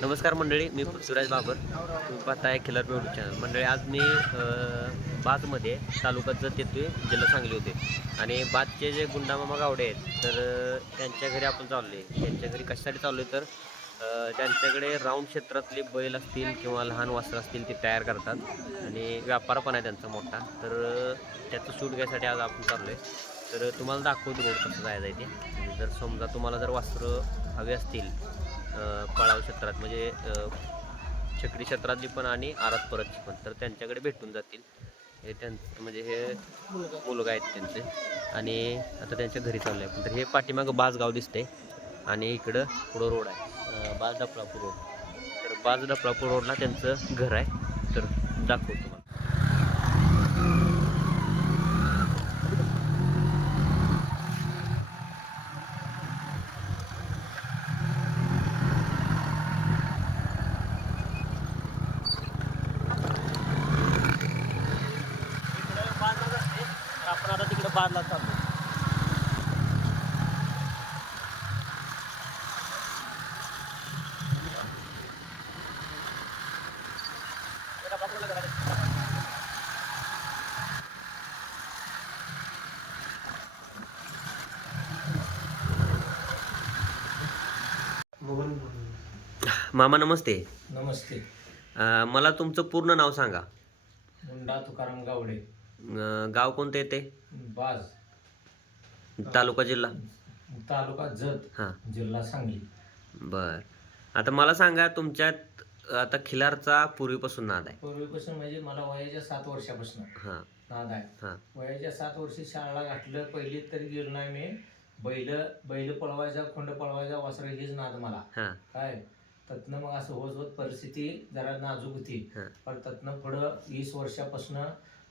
नमस्कार मंडळी मी पृथ्वीराज बाबर तुम्ही पाहताय खिलर पेवडू चॅनल. मंडळी आज मी बादमध्ये तालुका जत येतोय जिल्हा सांगली होते. आणि बादचे जे गुंडामामा गावडे आहेत तर त्यांच्या घरी आपण चाललो आहे त्यांच्या घरी कशासाठी चाललो आहे तर त्यांच्याकडे राऊंड क्षेत्रातले बैल असतील किंवा लहान वासरं असतील ते तयार करतात. आणि व्यापार पण आहे त्यांचा मोठा. तर त्याचं शूट घ्यायसाठी आज आपण चाललो आहे तर तुम्हाला दाखवतो रोड कसं जायचं आहे ते. जर समजा तुम्हाला जर वासरं हवे असतील पळाव क्षेत्रात म्हणजे छकडी क्षेत्रातली पण आणि आरात परतची पण. तर त्यांच्याकडे भेटून जातील. हे त्यांचं म्हणजे हे मुलगा आहेत त्यांचे. आणि आता त्यांच्या घरी चाललं आहे पण तर हे पाठीमागं बाजगाव दिसते आणि इकडं पुढं रोड आहे. बाज डफळापूर रोड. तर बाज डफळापूर रोडला त्यांचं घर आहे. तर दाखवतो तुम्हाला आपण आता तिकडे बाजला चाललो मामा नमस्ते. नमस्ते. अ, मला तुमचं पूर्ण नाव सांगा. मुंडा तुकाराम गावडे. अ, गाव कोणतं येते बाज. तालुका जिल्हा? तालुका जत. हां. जिल्हा सांगली. बर. आता मला सांगा तुमच्यात आता खिलारचा पूर्वीपासून नाद आहे. पूर्वीपासून म्हणजे मला वयाच्या सात वर्षापासून. हां. नाद आहे. हां. वयाच्या सात वर्षी शाळा घातलं पहिली तरी नाही मी. बैल बैल पळवायचा खोंड पळवायचा वासर हेच नाद मला. हां. काय? तत्नं मग असं होत होत परिस्थिती जरा नाजूक होती. हां. पण तत्नं पुढं वीस वर्षापासून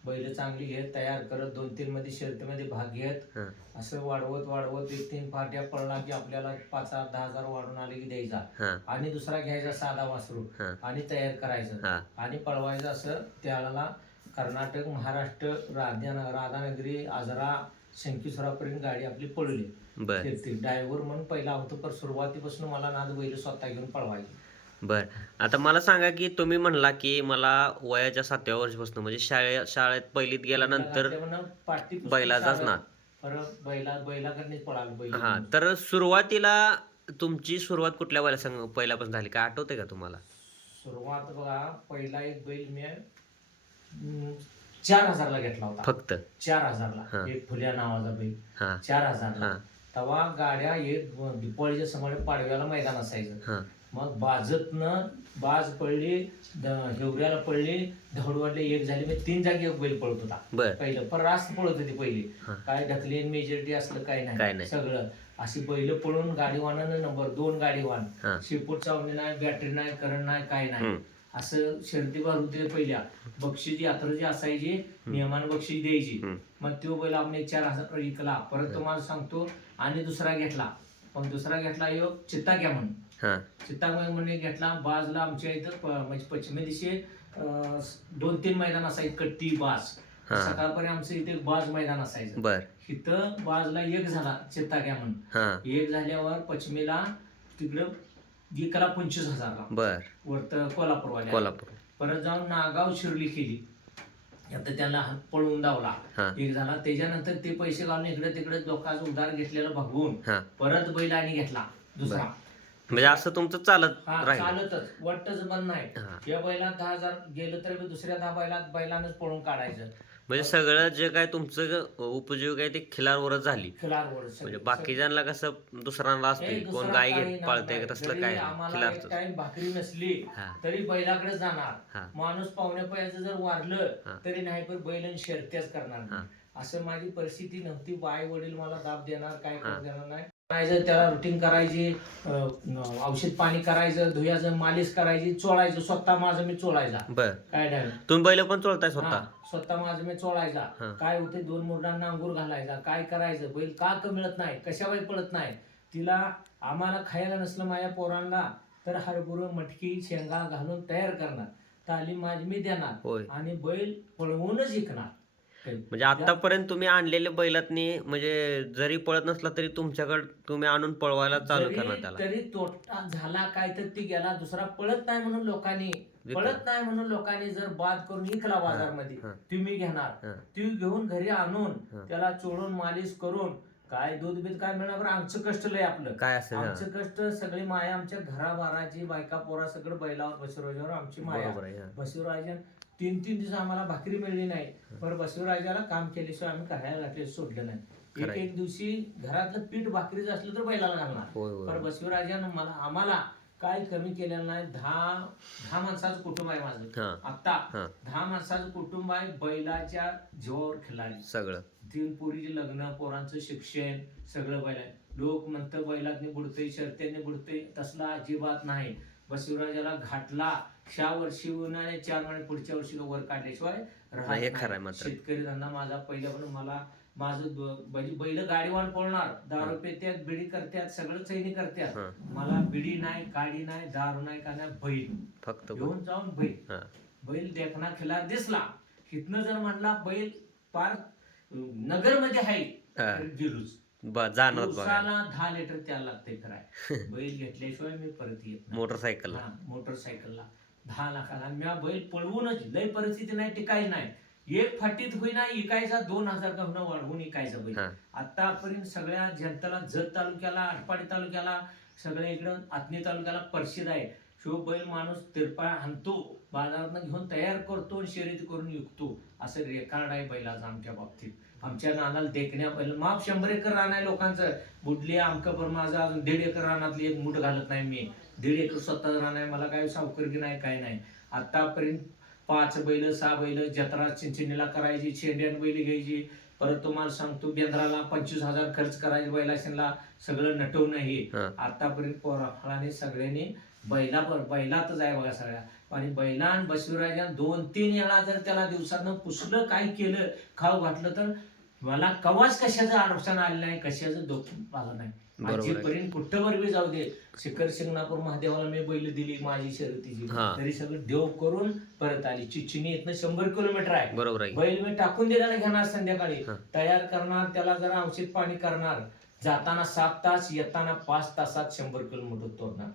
बैल चांगली घेत तयार करत दोन तीन मध्ये शर्यतीमध्ये भाग घेत. हां. असं वाढवत वाढवत एक तीन फाट्या पडला की आपल्याला पाच आठ दहा हजार वाढून आले की द्यायचा. हां. आणि दुसरा घ्यायचा साधा वासरू. हां. आणि तयार करायचं. हां. आणि पळवायचं असं त्याला कर्नाटक महाराष्ट्र राधा राधानगरी आजरा शंकीसुरापर्यंत गाडी आपली पळवली बर. ड्रायव्हर म्हणून पहिला होतो पण सुरुवातीपासून मला नाद बैल स्वतः घेऊन पळवायची. बर. आता मला सांगा की तुम्ही म्हणला की मला वयाच्या सातव्या वर्षापासून म्हणजे शाळे शाळेत पहिलीत गेल्यानंतर पाठी बैलाचाच बैला पळालो बैल. हां तर सुरुवातीला तुमची सुरुवात कुठल्या वया सांग पहिल्यापासून झाली? काय आठवते का तुम्हाला? सुरुवात बघा पहिला एक बैल मी अं, चार हजारला घेतला होता. फक्त? चार हजारला. हा. एक फुल्या नावाचा बैल. हां. चार हजारला. हां. तेव्हा गाड्या एक दिपावळीच्या समोर पाडव्याला मैदान असायचं. मग बाजतनं बाज पडली हिवऱ्याला पडली धवडवाडले एक झाली म्हणजे तीन जागी एक बैल पळत होता. पहिलं. पण रास्त पळत होती पहिली. काय ढकली मेजॉरिटी असलं काय नाही. सगळं. अशी बैल पळून गाडीवानानं नंबर दोन गाडीवान हां. शिपूट चावणी नाही बॅटरी नाही करंट नाही काय नाही. असं शर्तीवर होते पहिल्या. बक्षीस यात्रा जी असायची नियमानं बक्षीस द्यायची. मग तो बैल आपण एक चार हजार विकला. परत तुम्हाला सांगतो आणि दुसरा घेतला. पण दुसरा घेतला योग चित्ता घ्या म्हणून. हां. चित्ता म्हणून घेतला. बाजला आमच्या इथं प- म्हणजे पश्चिमे दिशे दोन तीन मैदान असायचे कट्टी बाज. हा. सकाळपर्यंत आमचं इथे एक बाज मैदान असायचं. बर. इथं बाजला एक झाला चित्ता घ्या म्हणून. हां. एक झाल्यावर पश्चिमेला तिकडं विकला पंचवीस हजारला. बर. वरत कोल्हापूरवाल्या. कोल्हापूर. परत जाऊन नागाव शिरली केली. आता त्याला हात पळवून दावला हां. एक झाला. त्याच्यानंतर ते पैसे घालून इकडे तिकडे लोकांचं उधार घेतलेलं बघून हां. परत बैल आणि घेतला. दुसरा. म्हणजे असं तुमचं चालत हा राहील. चालतच. वट्टच बंद नाही. या बैलात दहा हजार गेलं तर बी दुसऱ्या दहा बैलात बैलानंच पळून काढायचं. म्हणजे सगळं जे काय तुमचं उपजीविका आहे ते खिलारवरच झाली. खिलारवर म्हणजे बाकीच्यांना कसं दुसऱ्यांना असते कोण गाय घेत पाळते तसलं काय टाइम भाकरी नसली तरी बैलाकडे जाणार. माणूस पाहुण्या पायाचं जर वारलं हा. तरी नाही पण बैल आणि शर्त्याच करणार. असं माझी परिस्थिती नव्हती. आई वडील मला दाब देणार काय देणार नाही. करायचं त्याला रुटीन करायची औषध पाणी करायचं धुयाचं मालिश करायची चोळायचं स्वतः माझं मी चोळायचा. बर. काय तुम्ही बैल पण चोळताय स्वतः? हा, स्वतः माझं मी चोळायचा. काय होते दोन मुरडांना अंगूर घालायचा काय करायचं बैल का क मिळत नाही कशा बैल पळत नाही तिला आम्हाला खायला नसलं माझ्या पोरांना तर हरभुरं मटकी शेंगा घालून तयार करणार. तालीम माझी मी देणार होय. आणि बैल पळवूनच विकणार. म्हणजे आतापर्यंत तुम्ही आणलेल्या बैलातनी म्हणजे जरी पळत नसला तरी तुमच्याकडे तुम्ही आणून पळवायला चालू करण्यात आला तरी तोटा झाला काय तर ती गेला दुसरा पळत नाही म्हणून लोकांनी पळत नाही म्हणून लोकांनी जर बाद करून इकला बाजारमध्ये. तुम्ही घेणार. ती घेऊन घरी आणून. त्याला चोळून मालिश करून काय दूध बीत काय मिळणार आमचं कष्ट लय आपलं काय असेल. आमचं कष्ट सगळी माया आमच्या घराबाराची बायका पोरा सगळं बैलावर बसवराजावर आमची माया. बसवराजन तीन तीन दिवस आम्हाला भाकरी मिळली नाही. पण बसवराजाला काम केल्याशिवाय आम्ही करायला घातले सोडलं नाही. एक. एक दिवशी घरातलं पीठ भाकरीच असलं तर बैलाला घालणार पण बसवराजानं मला आम्हाला काय कमी केलेलं नाही. दहा दहा माणसाचं कुटुंब आहे माझं. आता दहा माणसाचं कुटुंब आहे बैलाच्या जीवावर खिलाडी. सगळं. तीन पोरीचे लग्न पोरांचं शिक्षण सगळं बैल आहे. लोक म्हणतं बैलातनी बुडतंय शर्त्याने बुडतंय. तसला अजिबात नाही. बसवराजाला घाटला ह्या वर्षी उन्हाने चार महिने पुढच्या वर्षी वर काढल्याशिवाय राहत हे. खरं आहे मात्र. शेतकरी धंदा माझा पहिल्यापासून मला माझं ब- बैल बैल गाडीवान पळणार दारू पेत्यात बिडी करत्यात सगळं चैनी करत्यात. हा. मला बिडी नाही गाडी नाही दारू नाही का नाही बैल. फक्त बैल. घेऊन जाऊन बैल. हा. बैल देखना खिलार दिसला. हिथनं जर म्हणला बैल पार नगरमध्ये आहे हा. तर गेलोच ब- जाणार बघा दिवसाला दहा लिटर त्याला लागते कराय बैल घेतल्याशिवाय मी परत येत नाही. मोटरसायकल हा, मोटरसायकलला. दहा लाखाला. म्या बैल पळवूनच लय परिस्थिती नाही टिकाय नाही. एक फाटीत होईना इकायचा दोन हजार का होईना वाढवून इकायचा बैल. आतापर्यंत सगळ्या जनतेला जत तालुक्याला आटपाडी तालुक्याला सगळ्या इकडं आत्नी तालुक्याला प्रसिद्ध आहे. शिव बैल माणूस तिरपा आणतो बाजारात घेऊन तयार करतो आणि शर्यती करून विकतो. असं रेकॉर्ड आहे बैलाचं आमच्या बाबतीत. आमच्या नानाला देखण्या बैल माप शंभर एकर रान आहे लोकांचं. बुडली आमकं पण माझं अजून दीड एकर रानातली एक मूठ घालत नाही मी. दीड एकर स्वतः रान आहे मला काय सावकरगी नाही काय नाही. आतापर्यंत पाच बैल सहा बैल जत्रा चिंचिनीला करायची शेंड्यान बैल घ्यायची. परत तुम्हाला सांगतो बेंद्राला पंचवीस हजार खर्च करायचे बैलाशनला सगळं नटवणं हे. आतापर्यंत पोराफळाने सगळ्यांनी बैला बैलातच आहे बघा सगळ्या. आणि बैलान बसविराजा दोन तीन वेळा जर त्याला दिवसानं पुसलं काय केलं खाऊ घातलं तर मला कवाच कशाचं अडचण आलं नाही कशाचं दुःख आलं नाही. आजीपर्यंत कुठं बी जाऊ दे शिखर शिंगणापूर महादेवाला मी बैल दिली माझी शर्यतीची. हा. तरी सगळं देव करून परत आली. चिचिनी इथनं शंभर किलोमीटर आहे. बरोबर आहे. बैल मी टाकून दिलेला घेणार संध्याकाळी. हा. तयार करणार त्याला जरा औषध पाणी करणार. जाताना सात तास येताना पाच तासात शंभर किलोमीटर तोडणार.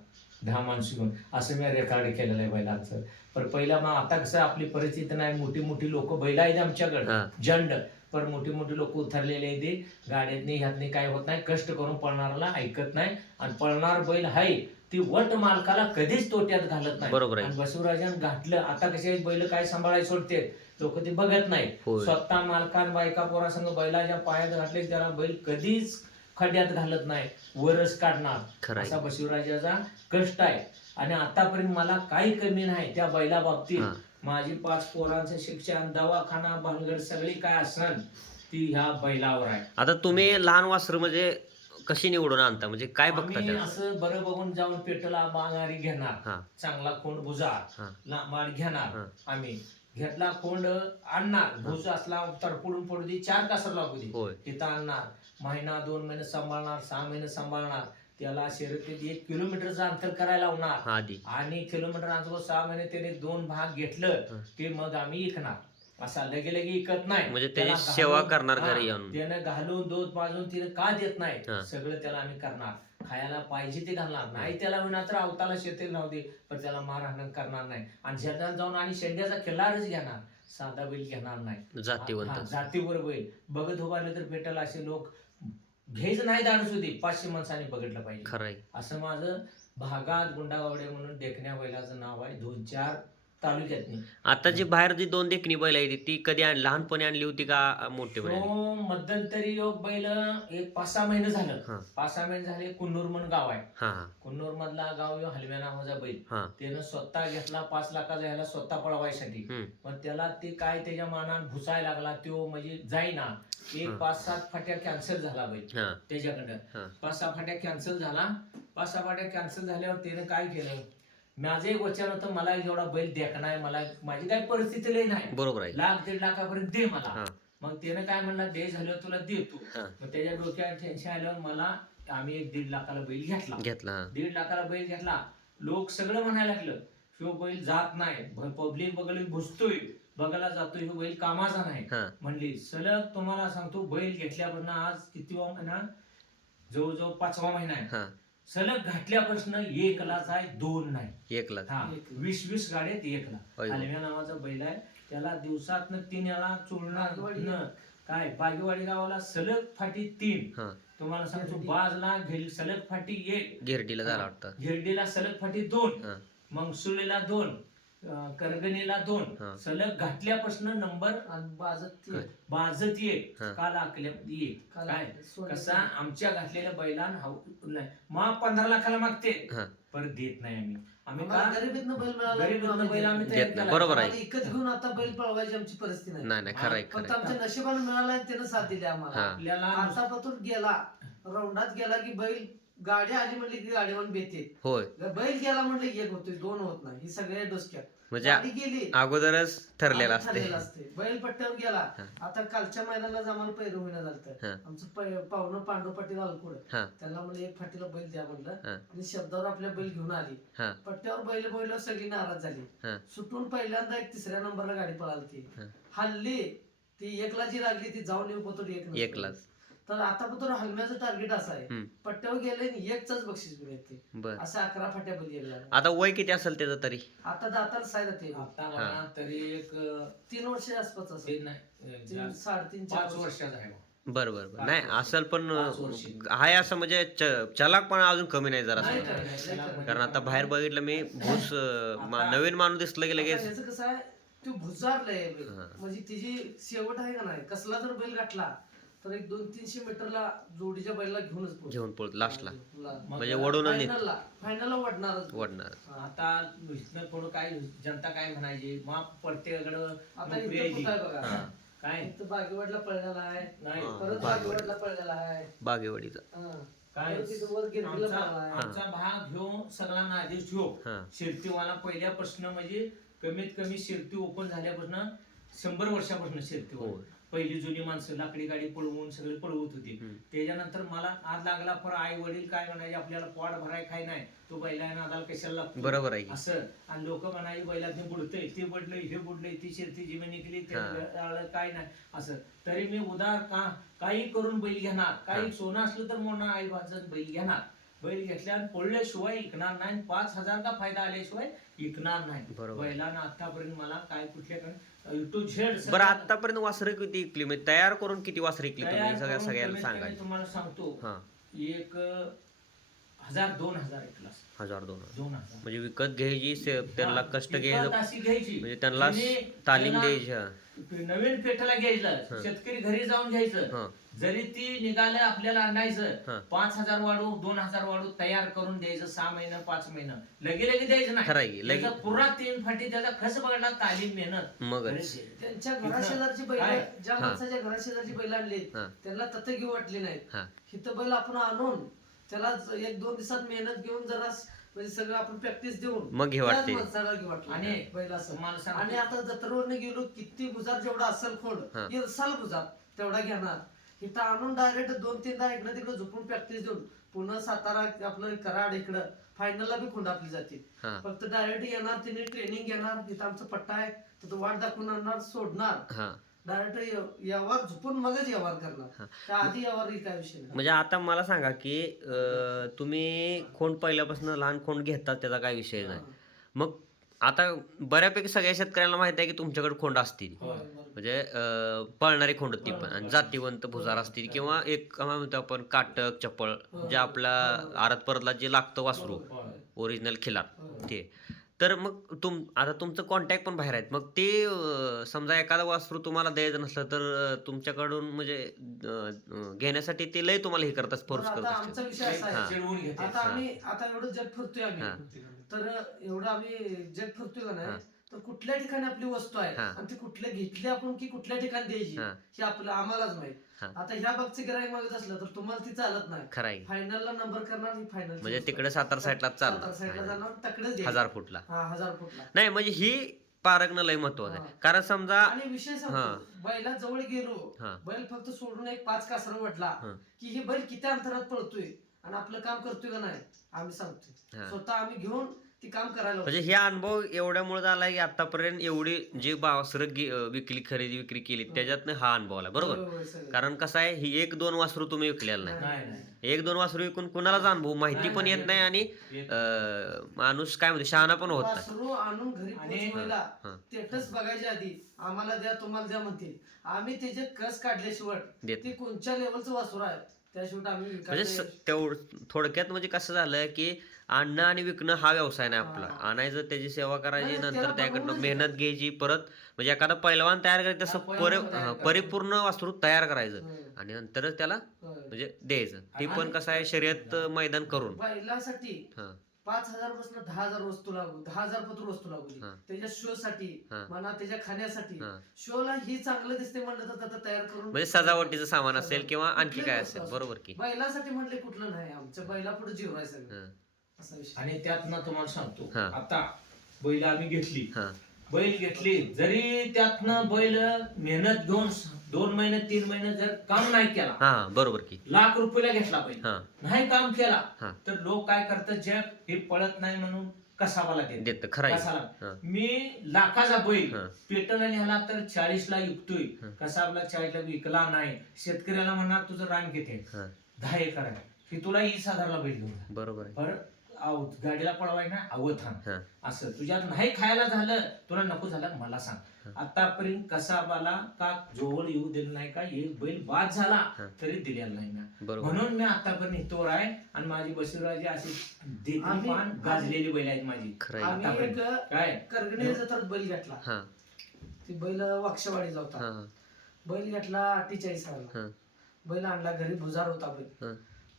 दहा माणसं घेऊन. असं मी रेकॉर्ड केलेलं आहे बैलांचं. पण पहिला मग आता कसं आपली परिस्थिती नाही. मोठी मोठी लोक बैल आहेत आमच्याकडे. हा. जंड. पण मोठी मोठी लोक उतरलेले ते गाड्यातनी ह्यातनी काय होत नाही कष्ट करून पळणाराला ऐकत नाही. आणि पळणार बैल आहे ती वट मालकाला कधीच तोट्यात घालत नाही. बरोबर आहे. आणि बसवराजान घातलं आता कसे बैल काय सांभाळायला सोडते लोक ते बघत नाही होय. स्वतः मालकान बायका पोरासंग बैलाच्या पायात घातले त्याला बैल कधीच खड्ड्यात घालत नाही. वरच काढणार. खरं आहे. असा बशिवराजाचा कष्ट आहे. आणि आतापर्यंत मला काही कमी नाही त्या बैला बाबतीत हा. माझी पाच पोरांचं शिक्षण दवाखाना भानगड सगळी काय असन ती ह्या बैलावर आहे. आता तुम्ही लहान वासर म्हणजे कशी निवडून आणता? म्हणजे काय बघता आम्ही असं बरं बघून जाऊन पेटला माघारी घेणार. हा. चांगला कोंड बुजा हा. लांबाड घेणार हा. आम्ही. घेतला कोंड आणणार. भुज असला तर पडून पडू दे चार कासर लागू दे. होय. तिथं आणणार. महिना दोन महिने सांभाळणार सहा महिने सांभाळणार. त्याला शर्यतीत एक किलोमीटरचं अंतर करायला लावणार. आधी. आणि किलोमीटर अंतर सहा महिने त्याने दोन भाग घेतलं. ते मग आम्ही इकणार. असा लगे लगे इकत नाही. म्हणजे त्याची सेवा करणार घरी येऊन. त्यानं घालून दूध पाजून तिने का देत. नाही? सगळं त्याला आम्ही करणार. खायला पाहिजे ते घालणार. नाही त्याला विना तर अवताला शेती दे पण त्याला मारहाण करणार नाही. आणि शेतात जाऊन आणि शेंड्याचा खिल्लारच घेणार. साधा बैल घेणार नाही. जातीवंत. जातीवर बैल. बघत उभारले तर भेटल असे लोक. घ्यायचं नाही दाडू सुधी पाचशे माणसांनी बघितलं पाहिजे. खरं आहे असं माझं भागात गुंडागावडे म्हणून देखण्या बैलाचं नाव आहे. दोन चार तालुक्यातनी आता जी बाहेर जी दोन देखणी बैल आहे ती कधी आण- लहानपणी आणली होती का मोठेपणी आणली? तो मध्यंतरी योग बैल एक पाच सहा महिने झालं. हा. पाच सहा महिने झाले कुन्नूर म्हणून गाव आहे. हा हा. कुन्नूर मधला गाव ह्यो हलव्या नावाचा बैल. हा. त्यानं स्वतः घेतला पाच लाखाचा ह्याला स्वतः पळवायसाठी. हम्म. पण त्याला ते काय त्याच्या मानान घुसायला लागला तो म्हणजे जाईना. एक हा. पाच सात फाट्या कॅन्सल झाला बैल हा. त्याच्याकडं हा. पाच सहा फाट्या कॅन्सल झाला. पाच सहा फाट्या कॅन्सल झाल्यावर त्यानं काय केलं? माझं एक वचन होतं मला एक जेवढा बैल देखणा आहे मला माझी काही परिस्थिती लई नाही. बरोबर आहे. लाख दीड लाखापर्यंत दे मला. मग त्यानं काय म्हणला दे झाल्यावर तुला देतो. मग त्याच्या डोक्यात टेन्शन आल्यावर मला आम्ही एक दीड लाखाला बैल घेतला. घेतला दीड लाखाला बैल घेतला. लोक सगळं म्हणायला लागलं शिव बैल जात नाही पब्लिक बघल घुसतोय बघायला जातो हे बैल कामाचा नाही. म्हणली सलग तुम्हाला सांगतो बैल घेतल्यापासून आज कितीवा महिना? जवळजवळ पाचवा महिना आहे. सलग घातल्यापासून एकलाच आहे दोन नाही. एक लाख हा वीस वीस गाड्यात हो. आलम्या नावाचा बैल आहे. त्याला दिवसात तीन याला चुळणार काय बागेवाडी गावाला सलग फाटी तीन. हा. तुम्हाला सांगतो. बाजला घेल सलग फाटी एक. गिरडीला झाला वाटतं. गिरडीला सलग फाटी दोन. हा. मंगसुलीला दोन. करगणीला दोन. सलग घातल्यापासून नंबर बाजत ते काय? बाजत एक हा. काल एक काल काय. कसा? आमच्या घातलेल्या बैलान नाही. मग पंधरा लाखाला मागते. परत देत नाही आम्ही. आम्ही गरिबीतनं बैल मिळाला गरीब बैल आम्ही. बरोबर आहे. इकत घेऊन आता बैल पळवायची आमची परिस्थिती नाही. नाही नाही. खरं फक्त. आमच्या नशिबाने मिळाला त्यानं साथ दिली आम्हाला. आपल्याला गेला. रौंडात गेला की बैल गाडी आली म्हणली की गाडीवर बेते. होय. बैल गेला म्हणलं की एक होतोय दोन होत नाही. ही सगळ्या डोसक्यात. म्हणजे गाडी गेली. अगोदरच ठरलेलं असते ठरलेलं असते बैल पट्ट्यावर गेला. हा. आता कालच्या मैदानाला आम्हाला पैर होईना हा. झालं आमचं पै- पाहुणं पांडू पाटील अलकुड हा. त्यांना म्हणलं एक फाटीला बैल द्या म्हणलं. आणि शब्दावर आपल्या बैल घेऊन आली. हा. पट्ट्यावर बैल बैल सगळी नाराज झाली. हा. सुटून पहिल्यांदा एक तिसऱ्या नंबरला गाडी पळाली ती हा. हल्ली ती एकला जी लागली ती जाऊन येऊ एक नसतो. एकलाच तर आता पतो हलम्याचं टार्गेट असं आहे. पट्ट्यावर गेले आणि एकच बक्षीस मिळते बर. असं अकरा फाट्या गेल्या आता वय किती असेल त्याचं तरी? आता दाताला सायदा ते. आता मला तरी एक अं, तीन वर्ष आसपास असं ते नाही तीन साडेतीन चार पाच वर्ष. वर्षाचा आहे बर बर बर. नाही. असेल पण पाच वर्षी. हाय असं म्हणजे च- चलाक पण अजून कमी नाही जरा नाही, असं. नाही, नाही, नाही, नाही. कारण आता बाहेर बघितलं मी भूस अं, मा- आता- नवीन माणूस दिसलं की आता लगेच याचं कसं आहे तो भुजारलाय बैल हा. म्हणजे तिची शेवट आहे का नाही? कसला जर बैल गाठला. तर एक दोन तीनशे मीटरला जोडीच्या बैलला घेऊनच पोहोचतो. घेऊन पळ लास्टला. ला- म्हणजे वडूनच नेत फायनलला फायनलला वडणारच वडणार हा. आता इथनं पुढं काय जनता काय म्हणायची? मग प्रत्येकाकडं आता नोकरी इथं आहे कुठं आहे बघा? हा. काय? इथं बागेवाडला पळलेला आहे. नाही. हा. परत बागेवाडी. बागेवाडला पळलेला आहे. बागेवाडीचा. हा. काय? परत तिथं वर गिरडीला आमचा पळाला आहे. आमचा भाग घेऊन सगळा नादेश ठेव हा. शिर्तीवाला पहिल्यापासून म्हणजे कमीत कमी शिर्ती ओपन झाल्यापासून शंभर वर्षापासून शिर्ती हो पहिली जुनी माणसं लाकडी गाडी पळवून सगळे पळवत होती. त्याच्यानंतर मला आज लागला पर आई वडील काय म्हणायचे आपल्याला पोट भराय काय नाही. तो बैला नादाला कशाला लागतो? बरोबर आहे की. असं. आणि लोक म्हणायचे बैलात बुडतंय ते बुडलंय हे बुडलंय ती शिरती जी निघली ते काय नाही. असं. तरी मी उदार का काही करून बैल घेणार. काही सोनं असलं तर म्हणणार आई बाजून बैल घेणार. बैल घेतल्यावर पडल्याशिवाय इकणार नाही आणि पाच हजारचा फायदा आल्याशिवाय इकणार नाही. बैलानं आतापर्यंत मला काय कुठल्या टू झेड बरं आतापर्यंत वासरं किती विकली? म्हणजे तयार करून किती वासरं विकली तुम्ही? सगळ्या सगळ्याला सांगा तुम्हाला सांगतो. हा. एक हजार दोन हजार एक क्लास हजार दोन हजार. दोन हजार. म्हणजे विकत घ्यायची से- त्यांना कष्ट घ्यायचं अशी घ्यायची. म्हणजे त्यांना त्याने तालीम द्यायची हा. नवीन पेठाला घ्यायचं. शेतकरी घरी जाऊन घ्यायचं. हा. जरी ती निघालं आपल्याला हा. आणायचं पाच हजार वाढू दोन हजार वाढू तयार करून द्यायचं सहा महिना पाच महिना. लगे लगे द्यायचं खरं आहे लगे- त्याचा पुरा तीन फाटी त्याचा खर्च बघा तालीम मेहनत मगच. घरी त्यांच्या घराशेजारची बैल? ज्या. माणसाच्या घराशेजारची बैल आणली हा. त्यांना तथ घेऊ वाटली नाहीत. हा. इथं बैल आपण आणून त्याला एक दोन दिवसात मेहनत घेऊन जरा म्हणजे सगळं आपण प्रॅक्टिस देऊन मग हे वाटते वाटलं आणि बैल असं. आणि आता जत्रेवरनं गेलो किती गुजार जेवढा असेल खोड हा. इरसाल गुजार तेवढा घेणार. इथं आणून डायरेक्ट दोन तीनदा इकडे तिकडे झोपून प्रॅक्टिस देऊन पुन्हा सातारा आपलं कराड इकडं फायनलला बी खोंड आपली जाते. हा. फक्त डायरेक्ट येणार तिने ट्रेनिंग घेणार तिथं आमचा पट्टा आहे तिथं वाट दाखवून आणणार सोडणार. हा. डायरेक्ट व्यवहार झोपून मगच व्यवहार करणार. त्या आधी व्यवहार ही काय विषय नाही. म्हणजे आता मला सांगा की अं, तुम्ही खोंड पहिल्यापासून लहान खोंड घेतात त्याचा काय विषय नाही. मग आता बऱ्यापैकी सगळ्या शेतकऱ्यांना माहीत आहे की तुमच्याकडे खोंड असतील. होय. म्हणजे अं, पळणारी खोंड ती पण आणि जातीवंत भुजार असतील किंवा एक काय म्हणतो आपण काटक चपळ जे आपला आरत परतला जे लागतं वासरू. ओरिजिनल खिलार ते. तर मग तुम आता तुमचं कॉन्टॅक्ट पण बाहेर आहेत. मग ते अं, समजा एखादा वासरू तुम्हाला द्यायचं नसलं तर अं, तुमच्याकडून म्हणजे अं, घेण्यासाठी ते लय तुम्हाला हे करतात फोर्स पण करत आता आमचा विषय असा. आहे. चिडवून घेते. आता आम्ही आता एवढं जग फिरतोय हा. आम्ही तर एवढं आम्ही जग फिरतोय का हा. नाही तर कुठल्या ठिकाणी आपली वस्तू आहे हा. आणि ती कुठल्या घेतली आपण की कुठल्या ठिकाणी द्यायची हा. हे आपलं आम्हालाच माहीत हा. आता ह्या बागचे गिराईक मागत असलं तर तुम्हाला ती चालत नाही खरं आहे फायनलला नंबर करणार ही फायनल म्हणजे तिकडे सातारा साईडला साईडला चालणार जाणार तकडेच द्यायची. हजार फुटला हा हजार फुटला नाही म्हणजे ही पारगणं लय महत्वाचं आहे हा. कारण समजा आणि विषय सांगतो बैला जवळ गेलो हा. बैल फक्त सोडून एक पाच कासरा वडला हा. की हे बैल किती अंतरात पळतोय आणि आपलं काम करतोय का नाही आम्ही सांगतोय हा. स्वतः आम्ही घेऊन ती काम करायला. म्हणजे हे अनुभव एवढ्यामुळे झाला की आतापर्यंत एवढी जी वासरं गे- अं, विकली खरेदी विक्री केली त्याच्यातनं हा अनुभव आला बरोबर? होय, सगळं. कारण कसं आहे ही एक दोन वासरू तुम्ही विकलेला नाही. नाही नाही. एक दोन वासरू विकून कुणालाच अनुभव माहिती पण येत नाही आणि अं, माणूस काय म्हणते शहाणा पण होत नाही. वासरू आणून घरी आणि- हा. स्टेटस बघायच्या आधी आम्हाला द्या तुम्हाला द्या म्हणतील. आम्ही त्याचे कस काढल्याशिवाय देत ते कोणत्या लेवलचं वासरू आहे त्याशिवाय आम्ही म्हणजे स- तेवढ थोडक्यात म्हणजे कसं झालं की आणणं आणि विकणं हा व्यवसाय नाही आपला. आणायचं त्याची सेवा करायची नाही, नंतर त्याकडनं मेहनत घ्यायची परत म्हणजे एखादा पैलवान तयार करायचं तसं परि. परिपूर्ण वासरू तयार करायचं आणि नंतरच त्याला. म्हणजे द्यायचं ती पण कसं आहे शर्यत मैदान करून बैलासाठी पाच हजारपासून दहा हजार वस्तू लागू दहा हजार पत्र वस्तू लागू. त्याच्या शो साठी. म्हणा त्याच्या खाण्यासाठी हा. शोला ही चांगलं दिसते म्हणलं तर तयार करून म्हणजे सजावटीचं सामान असेल किंवा आणखी काय असेल असो. बरोबर की बैलासाठी म्हटले कुठलं नाही आमच्या बैला पुढे जीव आहे सगळं आणि त्यातनं तुम्हाला सांगतो हा. आता बैल आम्ही घेतली. हा. बैल घेतली जरी त्यातनं बैल मेहनत घेऊन दोन महिने तीन महिने जर काम नाही केला हा बरोबर की. लाख रुपयाला घेतला बैल. हा. नाही काम केला हा. तर लोक काय करतात जग हे पळत नाही म्हणून कसावाला देत देत खरं आहे कसाला हा. मी लाखाचा बैल हा. पेटला नेला तर चाळीस ला विकतोय. हा. कसाबला चाळीस ला विकला नाही शेतकऱ्याला म्हणणार तुझं रान किती हा. दहा एकर आहे. की तुला वीस हजारला बैल घेऊन जा. बरोबर आहे. बरं आव गाडीला पळवाय ना हा. असं. तुझ्यात नाही खायला झालं तुला नको झालं मला सांग. आतापर्यंत कसाबाला का जोवळ येऊ दिलं नाही का? एक बैल बाद झाला. तरी दिलेला नाही बरोबर. म्हणून मी आतापर्यंत इथवर आहे आणि माझी बसवराजी अशी पान गाजलेली बैल आहेत माझी. काय? करगणी जत्रात बैल घेतला. हा. ती बैल वाक्षवाडीचा होता. हा. बैल घेतला अठ्ठेचाळीस साला हा. बैल आणला घरी भुजार होता बैल. हा.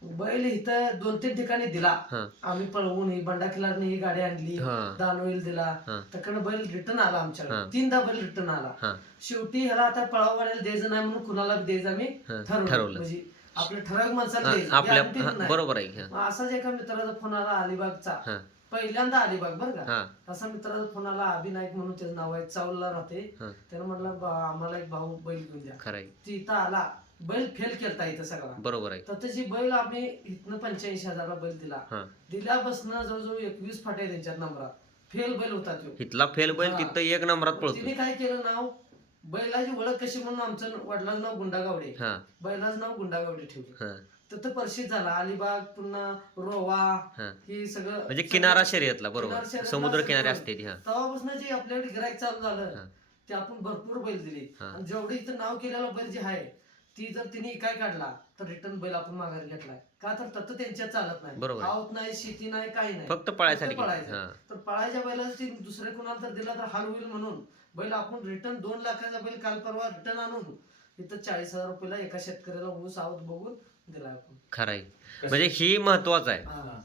बैल इथं दोन तीन ठिकाणी दिला. हा. आम्ही पळवून ही बंडा किल्लारने ही गाडी आणली हा. दानोईल दिला. हा. त्याकडे बैल रिटर्न आला हा. आमच्याकडे तीनदा बैल रिटर्न आला. हा. शेवटी ह्याला आता पळावाड्याला द्यायचं नाही म्हणून कुणाला द्यायचं आम्ही हा, ठरवलं. ठरवलं. म्हणजे आपल्या ठराविक माणसाला हा, द्यायचं. आपल्या guarantee हा, नाही. बरोबर आहे. हा. मग असाच एका मित्राचा फोन आला अलिबागचा. पहिल्यांदा अलिबाग बरं का? हा. असा मित्राचा फोन आला अभिनायक म्हणून त्याचं नाव आहे चावला राहते. हा. त्यानं म्हटलं "बा, आम्हाला एक भाऊ बैल घेऊन द्या. खरं आहे. ती इथं आला. बैल फेल केलता इथं सगळा. बरोबर आहे. तर त्याची बैल आम्ही इथनं पंच्याऐंशी हजारला बैल दिला. हा. दिल्यापासून जवळजवळ एकवीस फाटे त्यांच्यात नंबरात. फेल बैल होता तो. इथला फेल बैल हा. तिथं एक नंबरात तिने पळतो काय केलं नाव? बैलाची ओळख कशी म्हणून आमचं वडिलांचं नाव गुंडागावडे. हा. बैलाचं नाव गुंडागावडे ठेवलं. हा. तर तो परिचित झाला. अलिबाग पुन्हा रोवा हा. ही सगळं म्हणजे किनारा शर्यतला किनारा बरोबर शर्यतला समुद्र किनारे सगळं. असते ती हा. तेव्हापासून जे आपल्याकडे गिराईक चालू हा. झालं ते आपण भरपूर बैल दिले. हा. आणि जेवढी इथं नाव केलेला बैल जे आहे ती जर तिने काय काढला तर रिटर्न बैल आपण माघारी घेतलाय का तर तत्व त्यांच्यात चालत नाही बरोबर. आवत नाही शेती नाही काही नाही फक्त पळायसाठी फक्त पळायचं. हा तर पळायच्या बैलाला ती दुसऱ्या कोणाला तर दिला तर हाल होईल म्हणून बैल आपण रिटर्न दोन लाखाचा बैल काल परवा रिटर्न आणून इथं चाळीस हजार रुपयाला एका शेतकऱ्याला ऊस आवत बघून दिला आपण खरं आहे म्हणजे ही महत्वाचं आहे हा.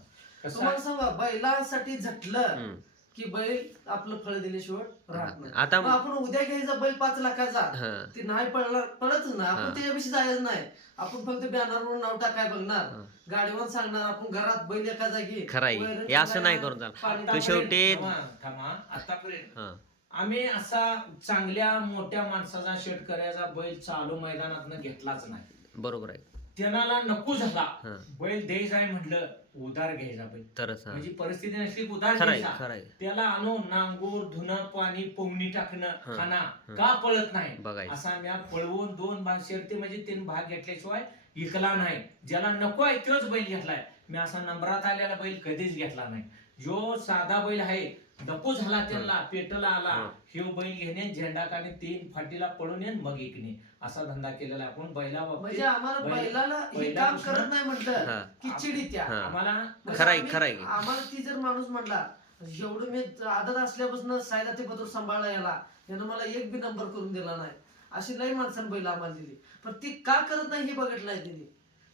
कसं तुम्हाला सांगा बैलासाठी झटलं हम्म. की बैल आपलं फळ दिल्याशिवाय राहत नाही. आता मग आपण उद्या घ्यायचा बैल पाच लाखाचा हा. ते नाही पडला पडतच ना हा. आपण त्याच्याविषयी जायचं नाही. आपण फक्त बॅनरवर नाव टाकाय बघणार. हा. गाडीवर सांगणार आपण घरात बैल एका जागी खरं आहे. वैरण हे असं नाही करून चालणार. पाणी तो टाकायला. शेवटी- थांबा, थांबा. आतापर्यंत हा. आम्ही असा चांगल्या मोठ्या माणसाचा शेतकऱ्याचा बैल चालू मैदानात घेतलाच नाही. बरोबर आहे. त्यांना नको झाला. हा. बैल द्यायचा आहे म्हटलं उधार घ्यायचा तरच हा. म्हणजे परिस्थिती नसली की उधार घ्यायचा. त्याला आणून नांगूर धुणं पाणी पोहणी टाकणं हा. खाना हा. का पळत नाही? बघायचं. असा आज पळवून दोन भाग शर्ती म्हणजे तीन भाग घेतल्याशिवाय विकला नाही. ज्याला नको आहे तोच बैल घेतलाय. मी असा नंबरात आलेला बैल कधीच घेतला नाही. जो साधा बैल आहे नको झाला त्यांना पेटला आला हा. बैल घेणे झेंडा काढणे तीन फाटीला पळून येऊन मग इकणे असा धंदा केलेला आहे. आपण बैला म्हणजे आम्हाला बैल- बैलाला हे काम करत नाही म्हटलं की चिडी त्या हा. आम्हाला म्हणजे खरं आहे, आम्ही- खरं आहे. आम्हाला ती जर माणूस म्हणला एवढं मी आदत असल्यापासून सायदा ते पत्र सांभाळला याला यानं मला एक बी नंबर करून दिला नाही अशी लई माणसानं बैल आम्हाला दिली पण ती का करत नाही हे बघितलं नाही तिने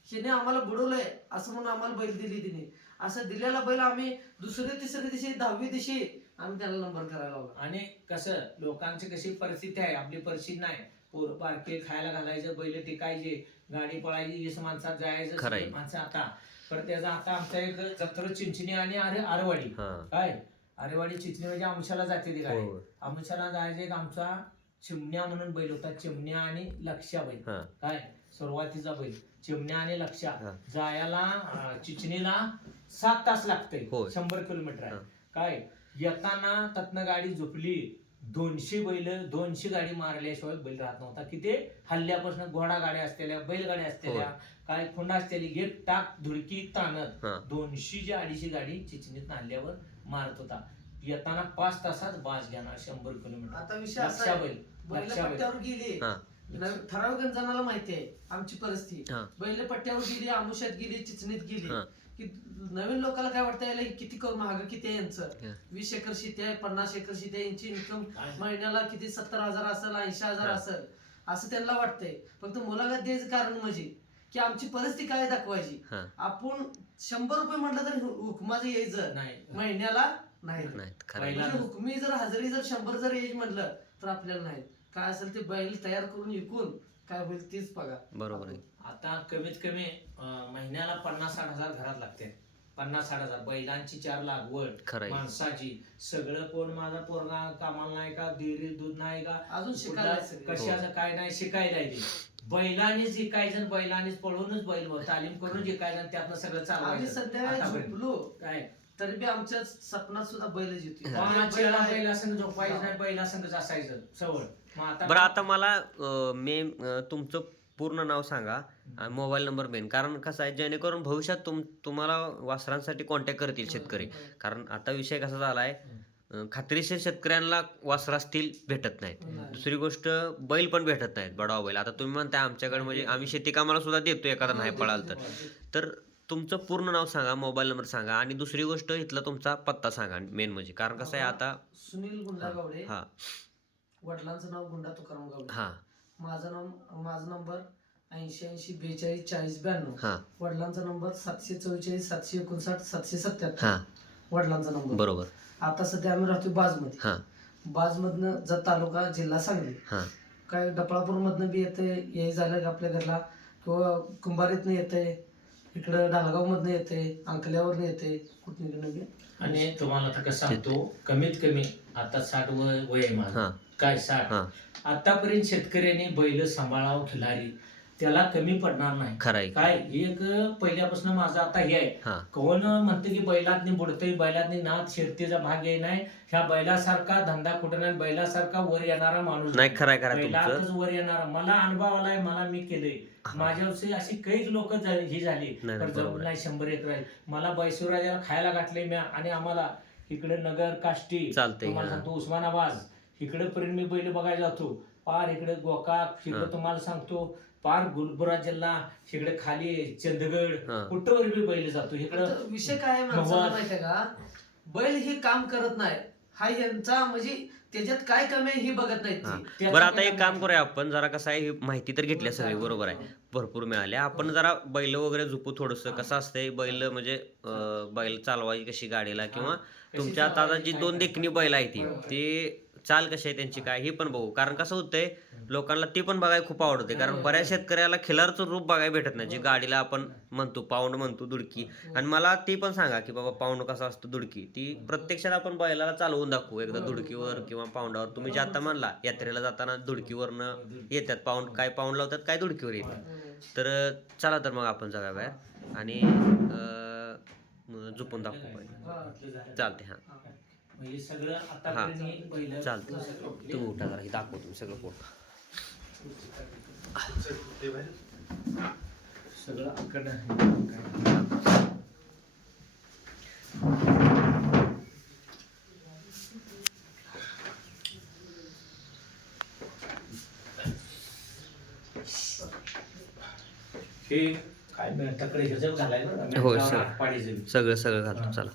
हिने आम्हाला बुडवलंय असं म्हणून आम्हाला बैल दिली तिने असं दिलेला बैल आम्ही दुसऱ्या तिसऱ्या दिवशी दहावी दिवशी आम्ही त्याला नंबर करायला लावला. आणि कसं लोकांची कशी परिस्थिती आहे आपली परिस्थिती नाही. पोर पारखे खायला घालायचं बैल टिकायचे गाडी पळायची वीस माणसात जायचं खरं आहे. सगळी माणसं आता. पण त्याचा आता आमचा एक जत्र चिंचणी आणि अरे आरवाडी. हा. काय? आरेवाडी चिंचणी म्हणजे आमच्याला जाते ती गाडी. हो. आमच्याला जायचं एक आमचा चिमण्या म्हणून बैल होता चिमण्या आणि लक्ष्या बैल. हा. काय? सुरुवातीचा बैल. चिमण्या आणि लक्ष्या हा. जायला अं, चिचणीला सात तास लागते होय. शंभर किलोमीटर आहे. हा. काय? येताना तत्न गाडी झोपली दोनशे बैल दोनशे गाडी मारल्याशिवाय बैल राहत नव्हता. किती हल्ल्यापासून घोडा गाड्या असलेल्या बैलगाड्या असलेल्या काय खुंडा असलेली एक टाक धुडकी ताणत हा. दोनशे अडीचशे गाडी चिचणीत हल्ल्यावर मारत होता. येताना पाच तासात बास घेणार शंभर किलोमीटर. आता विषय असा लक्षा आहे. बैल बैल लक्षा बैल. पट्ट्यावर गेली. हा. ठराविक जणाला माहिती आहे आमची परिस्थिती. हा. बैल पट्ट्यावर गेली आमुष्यात गेली चिचणीत गेली. हा. की नवीन लोकांना काय वाटतं याला? किती करू महाग किती आहे यांचं? हा. वीस एकर शेती आहे पन्नास एकर शेती आहे यांची इन्कम महिन्याला किती? सत्तर हजार असेल ऐंशी हजार हा. असेल. असं त्यांना वाटतंय. फक्त मुलाखत द्यायचं कारण म्हणजे की आमची परिस्थिती काय दाखवायची? हा. आपण शंभर रुपये म्हटलं तर हुकमाचं यायचं नाही. महिन्याला नाही. नाही खरं पहिला- म्हणजे हुकमी जर हजेरी जर शंभर जर एज म्हटलं तर आपल्याला नाही. काय असेल ते बैल तयार करून विकून काय होईल तीच बघा. बरोबर आहे. आता कमीत कमी अं, महिन्याला पन्नास साठ हजार घरात लागते. पन्नास साठ हजार. बैलांची चार लागवड माणसाची. सगळं कोण माझा पोरगा कामाला नाही का? डेअरी दूध नाही का? अजून शिकायला आहे कुठला- सगळे. कशाचं काय नाही शिकायला आहे ते. बैलानेच जिकायचं बैलानेच पळवूनच बैल तालीम करून जिकायचं आणि त्यातनं सगळं आम्ही चालवायचं संध्याकाळी आतापर्यंत. झोपलो. काय? तरी बी आमच्या सपनात सुद्धा येते बैला संग झोपायचं नाही बैला संगच असायचं. सवड. मग बरं आता मला अं, मे अं, तुमचं पूर्ण नाव सांगा आणि मोबाईल नंबर मेन. कारण कसं आहे जेणेकरून भविष्यात तुम तुम्हाला वासरांसाठी कॉन्टॅक्ट करतील शेतकरी. कारण आता विषय कसा झाला आहे खात्रीशीर शेतकऱ्यांना वासरा स्टील भेटत नाहीत. नाही. दुसरी गोष्ट बैल पण भेटत नाहीत बडावा बैल. आता तुम्ही म्हणताय आमच्याकडे म्हणजे आम्ही शेती कामाला सुद्धा देतो एखादा नाही पळाल तर तर तुमचं पूर्ण नाव सांगा मोबाईल नंबर सांगा आणि दुसरी गोष्ट इथला तुमचा पत्ता सांगा मेन म्हणजे. कारण कसं आहे आता सुनील गुंडा गावडे. हा. वडिलांचं नाव गुंडा तुकाराम गावडे. हा. माझा नाव माझा नंबर ऐंशी ऐंशी बेचाळीस चाळीस ब्याण्णव. हा. वडिलांचा नंबर सातशे चव्वेचाळीस सातशे एकोणसाठ सातशे सत्याहत्तर. हा. वडिलांचा नंबर बरोबर. आता सध्या आम्ही राहतो बाजमध्ये. हा. बाजमधनं जत तालुका जिल्हा सांगली. हा. काय डपळापूरमधनं बी येते याय झालं का आपल्या घरला? किंवा कुंभारीतनं येते इकडं डालगावमधनं येते अंकल्यावरनं येते कुठनं बी? आणि तुम्हाला आता कसं सांगतो कमीत कमी आता साठ वय वय आहे माझं. हा. काय साठ? हा. आतापर्यंत शेतकऱ्यांनी बैल सांभाळावं खिलारी त्याला कमी पडणार नाही. खरं आहे. काय? एक पहिल्यापासून माझं आता हे आहे. हा. कोण म्हणतं की बैलातनी बुडतंय बैलातनी नाद शिरतीचा भाग आहे नाही ह्या बैलासारखा धंदा कुठं नाही बैलासारखा वर येणारा माणूस नाही खरं आहे खरं आहे तुमचं. बैलातच वर येणारा. मला अनुभव आलाय मला मी केलंय. हा. माझ्याविषयी अशी काहीच लोक ही झाली. नाही, तर बरोबर आहे. नाही शंभर एकर आहे. मला बैसुराजाला खायला घातले मी आणि आम्हाला इकडे नगर काष्टी चालतंय, तुम्हाला हा. सांगतो उस्मानाबाद इकडे पर्यंत मी बैल बघायला जातो. पार इकडे गोकाक. इकडे तुम्हाला सांगतो. पार गुलबर्गा जिल्हा इकडे खाली चंदगड हा. कुठवर बी बैल जातो. इकडं विषय काय आहे माणसाला. माहितीये का? बैल हे काम करत नाही. हा यांचा म्हणजे त्याच्यात काय कमी आहे हे बघत नाहीत हा. त्याचं बरं आता एक काम करूया आपण. जरा कसं आहे ही माहिती तर घेतल्या सगळी बरोबर आहे. भरपूर मिळाल्या आपण जरा बैल वगैरे झोपू थोडस. कसं असतंय बैल म्हणजे बैल चालवायची कशी गाडीला किंवा तुमच्या आता जी दोन. देखणी बैल आहे ती ते चाल कशी आहे त्यांची काय हे पण बघू. कारण कसं होतंय लोकांना ते पण बघायला खूप आवडते कारण बऱ्याच शेतकऱ्याला खिलारचं रूप बघायला भेटत नाही. जी गाडीला आपण म्हणतो पाऊंड म्हणतो दुडकी. आणि मला ती पण सांगा की बाबा पाऊंड कसा असतो दुडकी? ती प्रत्यक्षात आपण बैलाला चालवून दाखवू. एकदा दुडकीवर किंवा पाऊंडावर. तुम्ही जे आता म्हणला यात्रेला जाताना दुडकीवरनं येतात पाऊंड. काय पाऊंड लावतात काय दुडकीवर येतात. तर चला तर मग आपण जाऊया बाहेर. आणि झोपून दाखवू. चालते हां. म्हणजे सगळं हे. चालतं. तुम्ही उठा जरा हे दाखवतो तुम्ही सगळं फोटो. सगळं आकडं हे काय तकडे ह्याच्यात घालायला होय, सर. पाडीचं सगळं सगळं घालतो. चला.